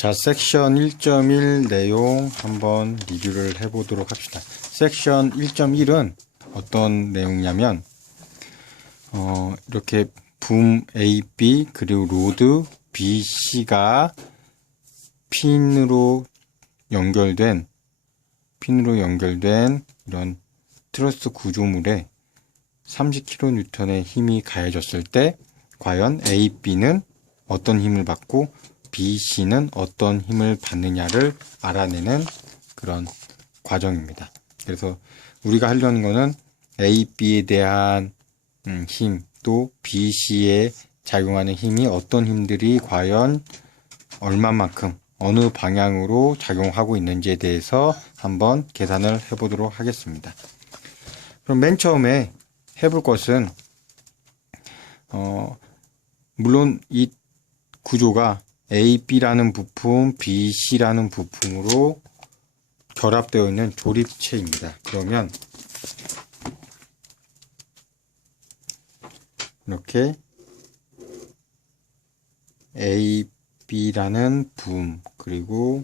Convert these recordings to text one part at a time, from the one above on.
자, 섹션 1.1 내용 한번 리뷰를 해보도록 합시다. 섹션 1.1은 어떤 내용이냐면 이렇게 붐 A, B 그리고 로드 B, C가 핀으로 연결된 이런 트러스 구조물에 30kN의 힘이 가해졌을 때 과연 A, B는 어떤 힘을 받고 B, C는 어떤 힘을 받느냐를 알아내는 그런 과정입니다. 그래서 우리가 하려는 거는 A, B에 대한 힘, 또 B, C에 작용하는 힘이 어떤 힘들이 과연 얼마만큼 어느 방향으로 작용하고 있는지에 대해서 한번 계산을 해보도록 하겠습니다. 그럼 맨 처음에 해볼 것은 물론 이 구조가 A, B라는 부품, B, C라는 부품으로 결합되어 있는 조립체입니다. 그러면 이렇게 A, B라는 붐 그리고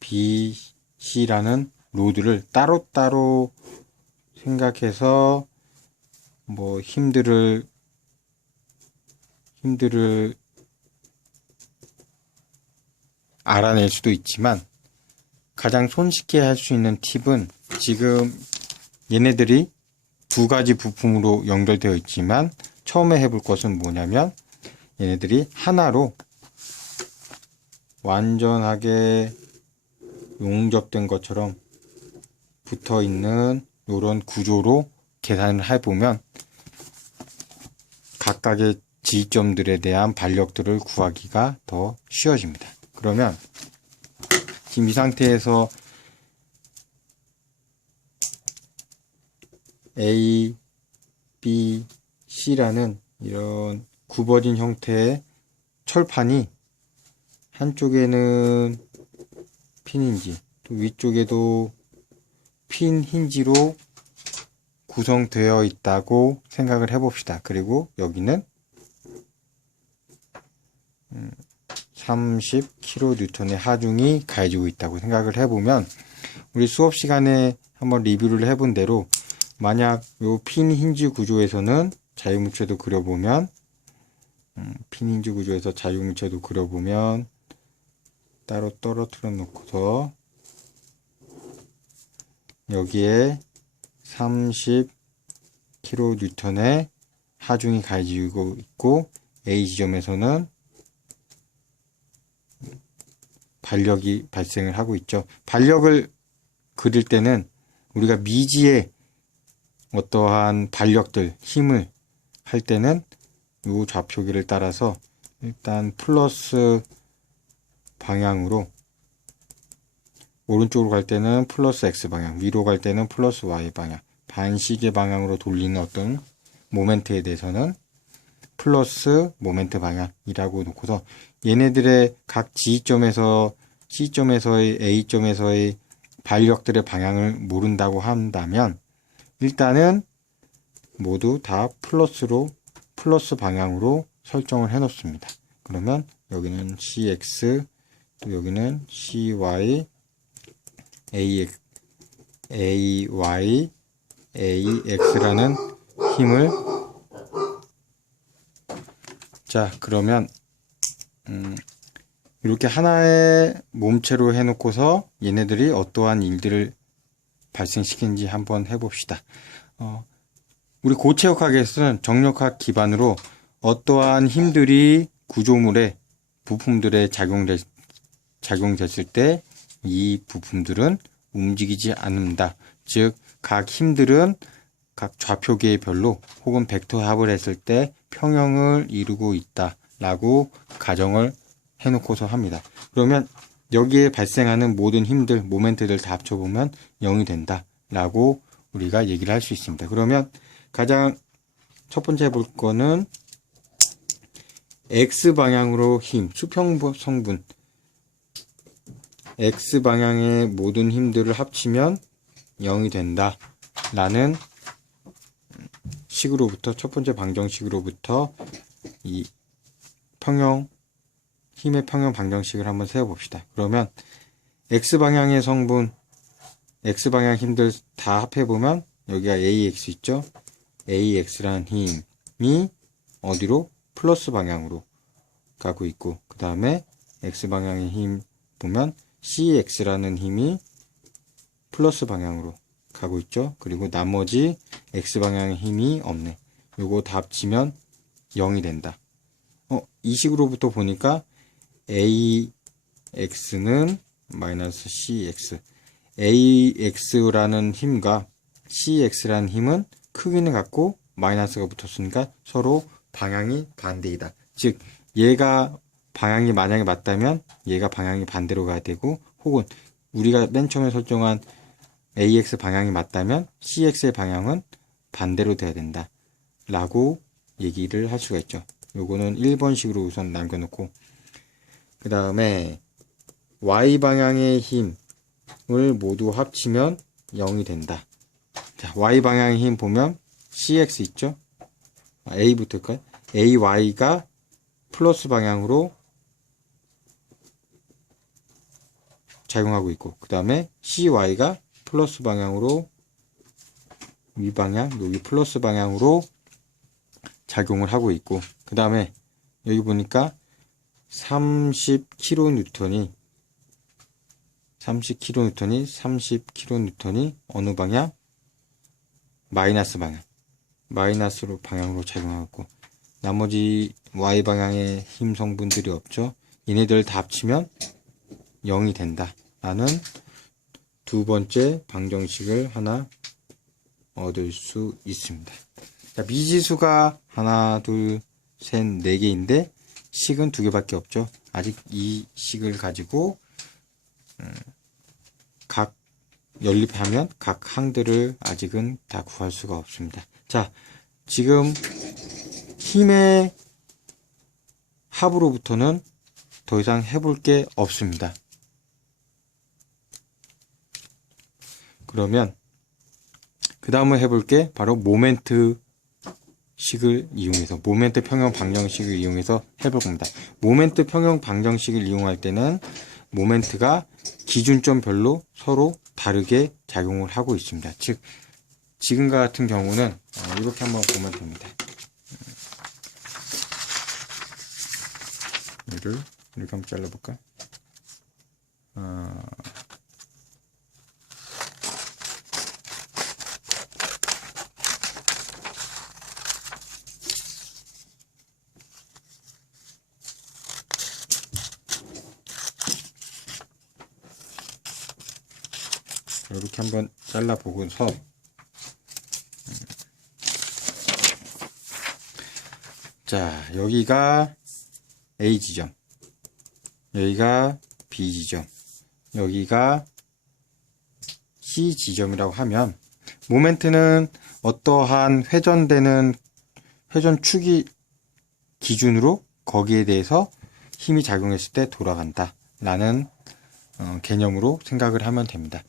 B, C라는 로드를 따로따로 생각해서 뭐 힘들을 알아낼 수도 있지만 가장 손쉽게 할 수 있는 팁은 지금 얘네들이 두 가지 부품으로 연결되어 있지만 처음에 해볼 것은 뭐냐면 얘네들이 하나로 완전하게 용접된 것처럼 붙어 있는 이런 구조로 계산을 해보면 각각의 지점들에 대한 반력들을 구하기가 더 쉬워집니다. 그러면 지금 이 상태에서 A, B, C라는 이런 굽어진 형태의 철판이 한쪽에는 핀 힌지, 또 위쪽에도 핀 힌지로 구성되어 있다고 생각을 해봅시다. 그리고 여기는 30kN의 하중이 가해지고 있다고 생각을 해보면 우리 수업 시간에 한번 리뷰를 해본 대로 만약 요 핀 힌지 구조에서는 자유물체도 그려보면 핀 힌지 구조에서 자유물체도 그려보면 따로 떨어뜨려 놓고서 여기에 30kN의 하중이 가해지고 있고 A 지점에서는 반력이 발생을 하고 있죠. 반력을 그릴 때는 우리가 미지의 어떠한 반력들, 힘을 할 때는 이 좌표기를 따라서 일단 플러스 방향으로 오른쪽으로 갈 때는 플러스 X 방향, 위로 갈 때는 플러스 Y 방향, 반시계 방향으로 돌리는 어떤 모멘트에 대해서는 플러스 모멘트 방향이라고 놓고서 얘네들의 각 G점에서 C점에서의 A점에서의 반력들의 방향을 모른다고 한다면 일단은 모두 다 플러스 방향으로 설정을 해 놓습니다. 그러면 여기는 CX, 또 여기는 CY, AY, AX라는 힘을 자 그러면 이렇게 하나의 몸체로 해놓고서 얘네들이 어떠한 일들을 발생시키는지 한번 해봅시다. 우리 고체역학에서는 정력학 기반으로 어떠한 힘들이 구조물에 부품들에 작용됐을 때 이 부품들은 움직이지 않는다. 즉, 각 힘들은 각 좌표계의 별로 혹은 벡터 합을 했을 때 평형을 이루고 있다 라고 가정을 해놓고서 합니다. 그러면 여기에 발생하는 모든 힘들, 모멘트들 다 합쳐보면 0이 된다 라고 우리가 얘기를 할 수 있습니다. 그러면 가장 첫 번째 볼 거는 X방향으로 힘, 수평 성분 X방향의 모든 힘들을 합치면 0이 된다 라는 식으로부터 첫 번째 방정식으로부터 이 평형 힘의 평형 방정식을 한번 세워봅시다. 그러면 X방향의 성분, X방향 힘들 다 합해보면 여기가 AX 있죠? AX라는 힘이 어디로? 플러스 방향으로 가고 있고, 그 다음에 X방향의 힘 보면 CX라는 힘이 플러스 방향으로 가고 있죠? 그리고 나머지 X방향의 힘이 없네. 요거 다 합치면 0이 된다. 이 식으로부터 보니까 AX는 마이너스 CX, AX라는 힘과 CX라는 힘은 크기는 같고 마이너스가 붙었으니까 서로 방향이 반대이다. 즉 얘가 방향이 만약에 맞다면 얘가 방향이 반대로 가야 되고, 혹은 우리가 맨 처음에 설정한 AX 방향이 맞다면 CX의 방향은 반대로 돼야 된다 라고 얘기를 할 수가 있죠. 요거는 1번식으로 우선 남겨놓고, 그 다음에 Y방향의 힘을 모두 합치면 0이 된다. 자, Y방향의 힘 보면 CX 있죠? A부터일까요? AY가 플러스 방향으로 작용하고 있고, 그 다음에 CY가 플러스 방향으로 위방향, 여기 플러스 방향으로 작용을 하고 있고, 그 다음에 여기 보니까 30kN이 어느 방향? 마이너스 방향. 마이너스로 방향으로 작용하고, 나머지 Y방향의 힘 성분들이 없죠. 얘네들 다 합치면 0이 된다 라는 두 번째 방정식을 하나 얻을 수 있습니다. 자, 미지수가 하나, 둘, 셋, 네 개인데 식은 두 개밖에 없죠. 아직 이 식을 가지고 각 연립하면 각 항들을 아직은 다 구할 수가 없습니다. 자, 지금 힘의 합으로부터는 더 이상 해볼 게 없습니다. 그러면 그 다음에 해볼 게 바로 모멘트 식을 이용해서, 모멘트 평형 방정식을 이용해서 해볼 겁니다. 모멘트 평형 방정식을 이용할 때는 모멘트가 기준점별로 서로 다르게 작용을 하고 있습니다. 즉 지금과 같은 경우는 이렇게 한번 보면 됩니다. 얘를 이렇게 한번 잘라볼까? 이렇게 한번 잘라보고서 자, 여기가 A 지점, 여기가 B 지점, 여기가 C 지점이라고 하면, 모멘트는 어떠한 회전되는 회전축이 기준으로 거기에 대해서 힘이 작용했을 때 돌아간다 라는 개념으로 생각을 하면 됩니다.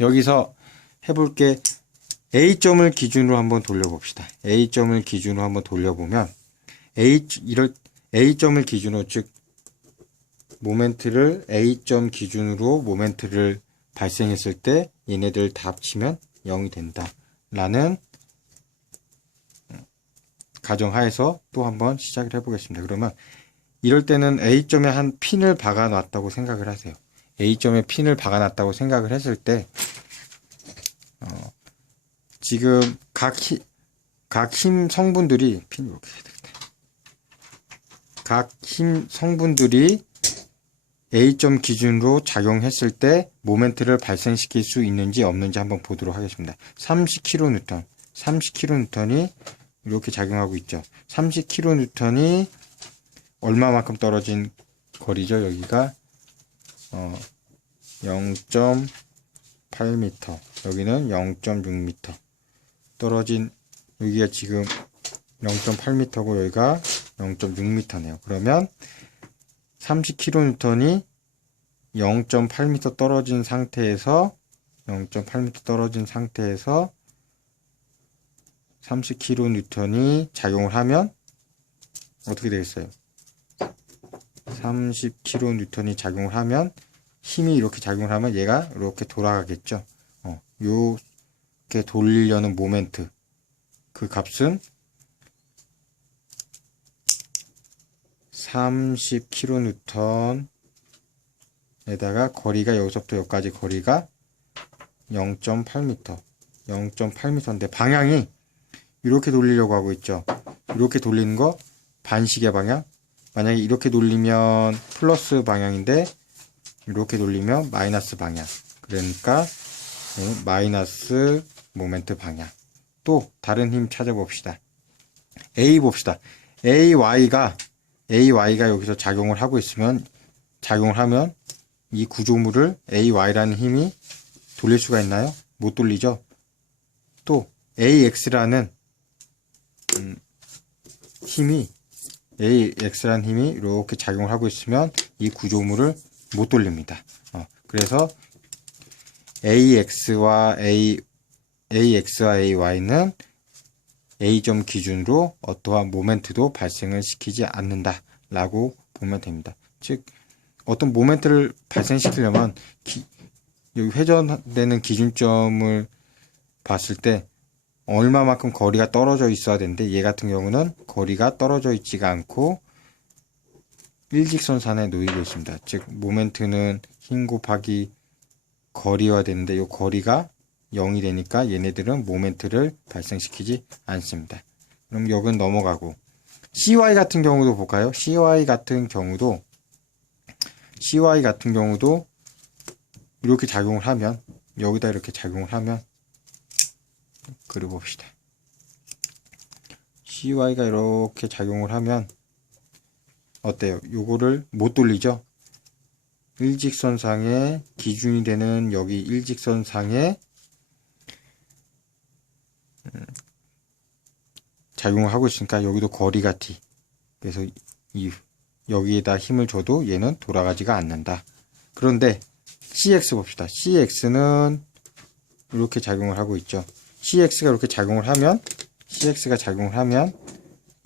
여기서 해볼 게 A점을 기준으로 한번 돌려봅시다. A점을 기준으로 한번 돌려보면 A점을 기준으로, 즉 모멘트를 A점 기준으로 모멘트를 발생했을 때 얘네들 다 합치면 0이 된다 라는 가정하에서 또 한번 시작을 해보겠습니다. 그러면 이럴 때는 A점에 한 핀을 박아 놨다고 생각을 하세요. A점에 핀을 박아 놨다고 생각을 했을 때 지금 각 힘 성분들이 핀 이렇게 해야 되겠다. 각 힘 성분들이 A점 기준으로 작용했을 때 모멘트를 발생시킬 수 있는지 없는지 한번 보도록 하겠습니다. 30kN이 이렇게 작용하고 있죠. 30kN이 얼마만큼 떨어진 거리죠? 여기가 0.8m, 여기는 0.6m 떨어진, 여기가 지금 0.8m고 여기가 0.6m네요. 그러면 30kN이 0.8m 떨어진 상태에서 30kN이 작용을 하면 어떻게 되겠어요? 30kN이 작용을 하면, 힘이 이렇게 작용을 하면 얘가 이렇게 돌아가겠죠. 요렇게 돌리려는 모멘트, 그 값은 30kN에다가 거리가 여기서부터 여기까지 거리가 0.8m, 0.8m인데 방향이 이렇게 돌리려고 하고 있죠. 이렇게 돌리는 거 반시계 방향. 만약에 이렇게 돌리면 플러스 방향인데 이렇게 돌리면 마이너스 방향. 그러니까 마이너스 모멘트 방향. 또 다른 힘 찾아봅시다. A 봅시다. AY가 여기서 작용을 하고 있으면, 작용을 하면 이 구조물을 AY라는 힘이 돌릴 수가 있나요? 못 돌리죠. 또 AX라는 힘이 이렇게 작용을 하고 있으면 이 구조물을 못 돌립니다. 그래서 AX와 AY는 A점 기준으로 어떠한 모멘트도 발생을 시키지 않는다 라고 보면 됩니다. 즉 어떤 모멘트를 발생시키려면 여기 회전되는 기준점을 봤을 때 얼마만큼 거리가 떨어져 있어야 되는데, 얘 같은 경우는 거리가 떨어져 있지가 않고 일직선상에 놓이고 있습니다. 즉 모멘트는 힘 곱하기 거리화 되는데 이 거리가 0이 되니까 얘네들은 모멘트를 발생시키지 않습니다. 그럼 여기는 넘어가고, CY 같은 경우도 볼까요? CY 같은 경우도 이렇게 작용을 하면, 여기다 이렇게 작용을 하면, 그려봅시다. CY가 이렇게 작용을 하면 어때요? 요거를 못 돌리죠? 일직선상의 기준이 되는 여기 일직선상에 작용을 하고 있으니까 여기도 거리가 t. 그래서 여기에다 힘을 줘도 얘는 돌아가지가 않는다. 그런데 CX 봅시다. CX는 이렇게 작용을 하고 있죠. CX가 이렇게 작용을 하면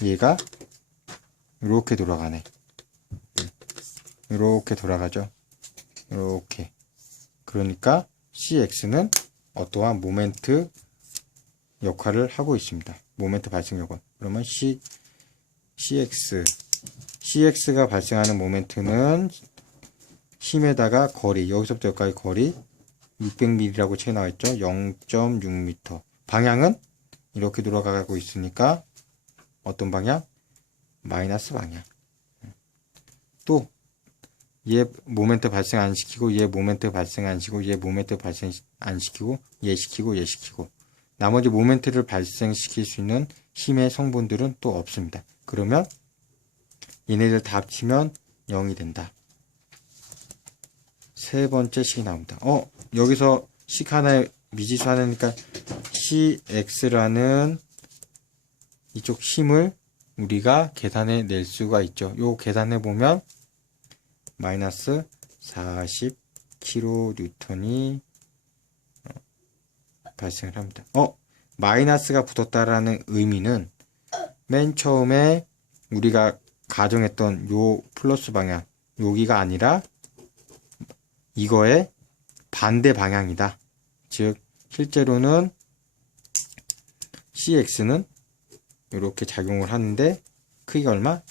얘가 이렇게 돌아가네. 이렇게 돌아가죠. 이렇게. 그러니까 CX는 어떠한 모멘트 역할을 하고 있습니다. 모멘트 발생 요건. 그러면 CX가 발생하는 모멘트는 힘에다가 거리, 여기서부터 여기까지 거리 600mm라고 책 나와 있죠. 0.6m. 방향은 이렇게 돌아가고 있으니까 어떤 방향? 마이너스 방향. 또 얘 모멘트 발생 안 시키고, 얘 모멘트 발생 안 시키고, 얘 모멘트 발생 안 시키고, 얘 시키고, 얘 시키고, 나머지 모멘트를 발생시킬 수 있는 힘의 성분들은 또 없습니다. 그러면 얘네들 다 합치면 0이 된다. 세 번째 식이 나옵니다. 여기서 식 하나에 미지수 하나니까 CX라는 이쪽 힘을 우리가 계산해 낼 수가 있죠. 요 계산해 보면 마이너스 40kN이 발생을 합니다. 마이너스가 붙었다라는 의미는 맨 처음에 우리가 가정했던 요 플러스 방향, 여기가 아니라 이거의 반대 방향이다. 즉 실제로는 CX는 이렇게 작용을 하는데 크기가 얼마?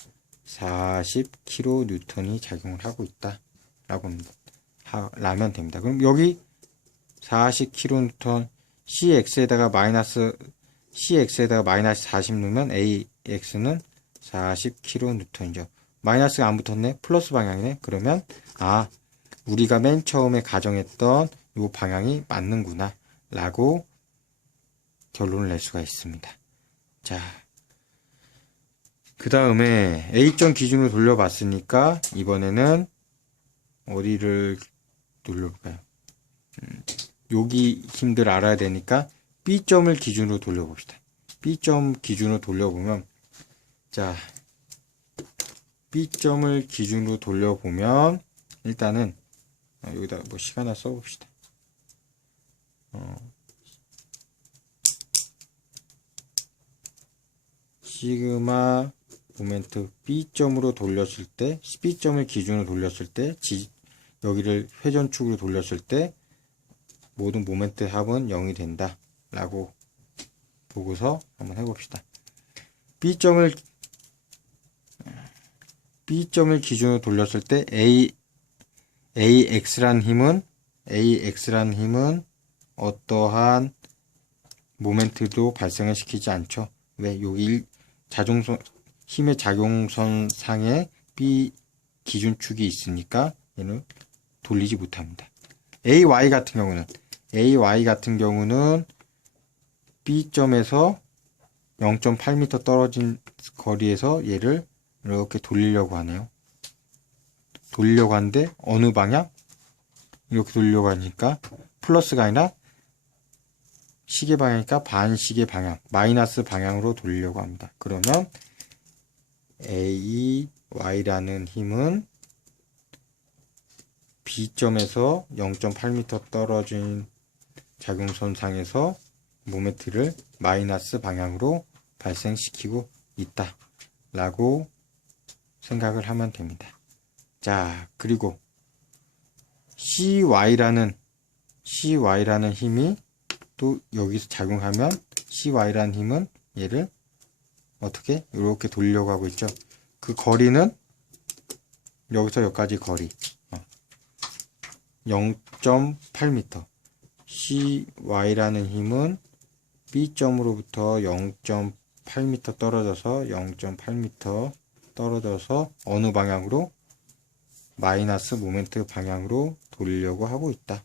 40kN이 작용을 하고 있다 라고 라면 됩니다. 그럼 여기 40kN CX에다가 마이너스 40 넣으면 AX는 40kN이죠. 마이너스가 안 붙었네. 플러스 방향이네. 그러면 우리가 맨 처음에 가정했던 이 방향이 맞는구나 라고 결론을 낼 수가 있습니다. 자, 그 다음에 A점 기준으로 돌려봤으니까 이번에는 어디를 돌려볼까요? 여기 힘들 알아야 되니까 B점을 기준으로 돌려봅시다. B점 기준으로 돌려보면, 자, B점을 기준으로 돌려보면 일단은 여기다 뭐 시간 하나 써봅시다. 시그마 모멘트 B점으로 돌렸을 때, B점을 기준으로 돌렸을 때, 여기를 회전축으로 돌렸을 때 모든 모멘트 합은 0이 된다 라고 보고서 한번 해봅시다. B점을 기준으로 돌렸을 때 AX란 힘은 어떠한 모멘트도 발생을 시키지 않죠. 왜? 여기 힘의 작용선 상에 B 기준축이 있으니까 얘는 돌리지 못합니다. AY 같은 경우는 B점에서 0.8m 떨어진 거리에서 얘를 이렇게 돌리려고 하네요. 돌리려고 하는데 어느 방향? 이렇게 돌리려고 하니까 플러스가 아니라 시계 방향이니까 반시계 방향, 마이너스 방향으로 돌리려고 합니다. 그러면 AY라는 힘은 B점에서 0.8m 떨어진 작용선상에서 모멘트를 마이너스 방향으로 발생시키고 있다 라고 생각을 하면 됩니다. 자, 그리고 CY라는 힘이 또 여기서 작용하면 CY라는 힘은 얘를 어떻게 이렇게 돌리려고 하고 있죠. 그 거리는 여기서 여기까지 거리 0.8m. CY라는 힘은 B점으로부터 0.8m 떨어져서 어느 방향으로? 마이너스 모멘트 방향으로 돌리려고 하고 있다.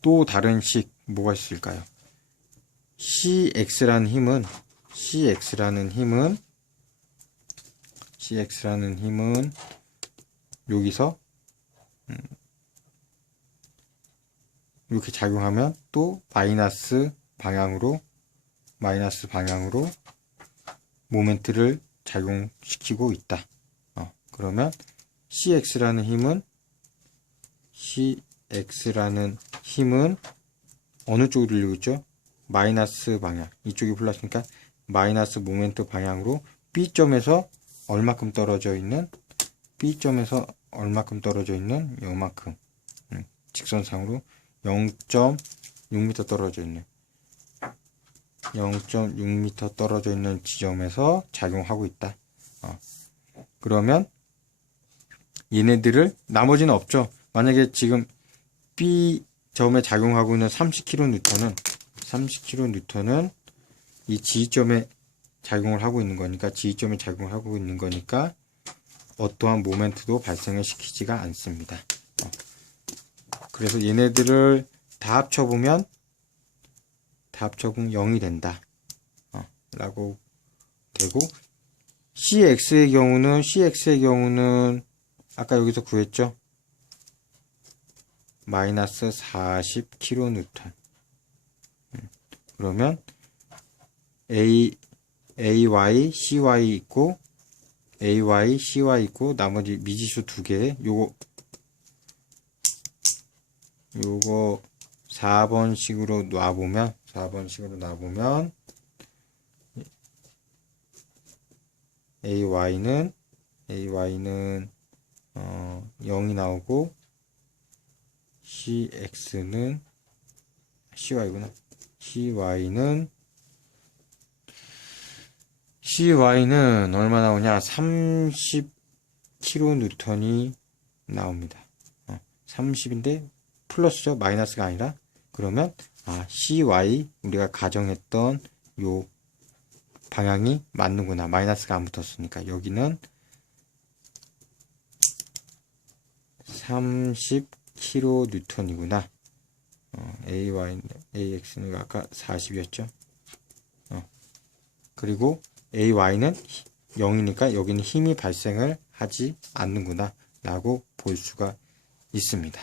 또 다른 식 뭐가 있을까요? CX라는 힘은 여기서 이렇게 작용하면 또 마이너스 방향으로 모멘트를 작용시키고 있다. 그러면 CX라는 힘은 어느 쪽으로 돌리고 있죠? 마이너스 방향. 이쪽이 플러스니까 마이너스 모멘트 방향으로 B점에서 얼마큼 떨어져 있는 요만큼 직선상으로 0.6m 떨어져 있는 0.6m 떨어져 있는 지점에서 작용하고 있다. 그러면 얘네들을 나머지는 없죠. 만약에 지금 B점에 작용하고 있는 30kN은 이 G점에 작용을 하고 있는 거니까 어떠한 모멘트도 발생을 시키지가 않습니다. 그래서 얘네들을 다 합쳐보면 0이 된다 라고 되고, CX의 경우는 아까 여기서 구했죠. 마이너스 40kN. 그러면 AY, CY 있고 나머지 미지수 두 개, 요거 4번식으로 놔보면 AY는 0이 나오고, CY는 얼마 나오냐? 30kN이 나옵니다. 30인데 플러스죠. 마이너스가 아니라. 그러면 CY 우리가 가정했던 요 방향이 맞는구나. 마이너스가 안 붙었으니까. 여기는 30kN이구나. AX는 아까 40이었죠. 그리고 AY는 0이니까 여기는 힘이 발생을 하지 않는구나 라고 볼 수가 있습니다.